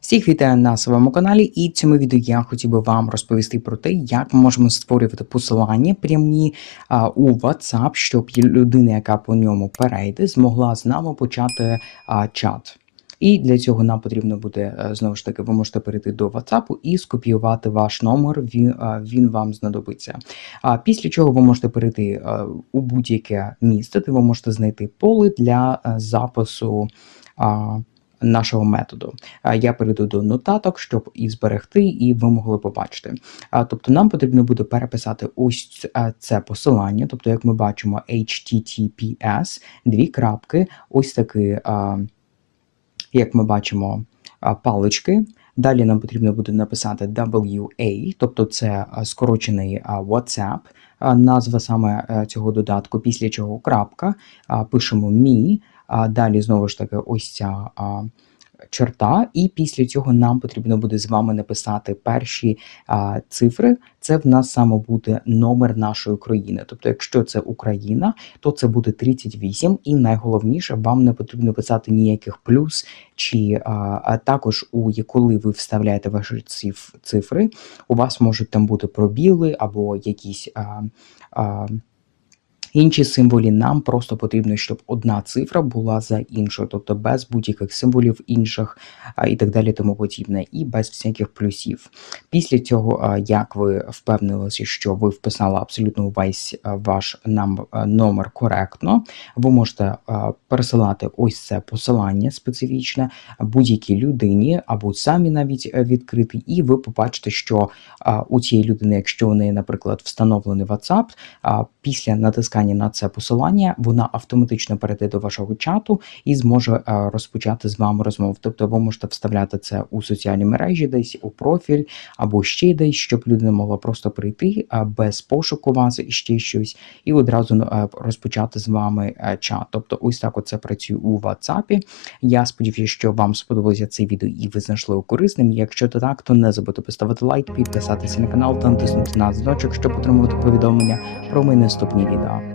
Всіх вітаю на своєму каналі, і в цьому відео я хотів би вам розповісти про те, як ми можемо створювати посилання прямі а, у WhatsApp, щоб людина, яка по ньому перейде, змогла з нами почати а, чат. І для цього нам потрібно буде е, знову ж таки, ви можете перейти до WhatsApp і скопіювати ваш номер. Він, він вам знадобиться. А після чого ви можете перейти е, у будь-яке місце, де ви можете знайти поле для е, запису. а, Нашого методу. Я перейду до нотаток, щоб і зберегти, і ви могли побачити. Тобто нам потрібно буде переписати ось це посилання. Тобто, як ми бачимо, HTTPS, дві крапки, ось такі, як ми бачимо, палички. Далі нам потрібно буде написати WA, тобто це скорочений WhatsApp, назва саме е, цього додатку, після чого крапка, пишемо me, а далі знову ж таки ось ця а, черта, і після цього нам потрібно буде з вами написати перші а, цифри. Це в нас саме буде номер нашої країни. Тобто, якщо це Україна, то це буде 38, і найголовніше, вам не потрібно писати ніяких плюс, чи а, а також у коли ви вставляєте ваші циф- цифри, у вас можуть там бути пробіли або якісь. А, а, Інші символі нам просто потрібно, щоб одна цифра була за іншою, тобто без будь-яких символів інших і так далі, тому подібне, і без всяких плюсів. Після цього, як ви впевнилися, що ви вписали абсолютно весь ваш нам номер коректно, ви можете пересилати ось це посилання специфічне будь-якій людині або самі навіть е, відкрити, і ви побачите, що у цієї людини, якщо неї, наприклад, встановлений WhatsApp, після натискання на це посилання вона автоматично перейде до вашого чату і зможе е, розпочати з вами розмову. Тобто ви можете вставляти це у соціальні мережі, десь у профіль або ще десь, щоб людина могла просто прийти без пошуку вас і ще щось, і одразу е, розпочати з вами е, чат. Тобто, ось так оце працює у WhatsApp. Я сподіваюся, що вам сподобалося це відео і ви знайшли його корисним. Якщо то так, то не забудьте поставити лайк, підписатися на канал та натиснути на дзвіночок, щоб отримувати повідомлення про мої наступні відео.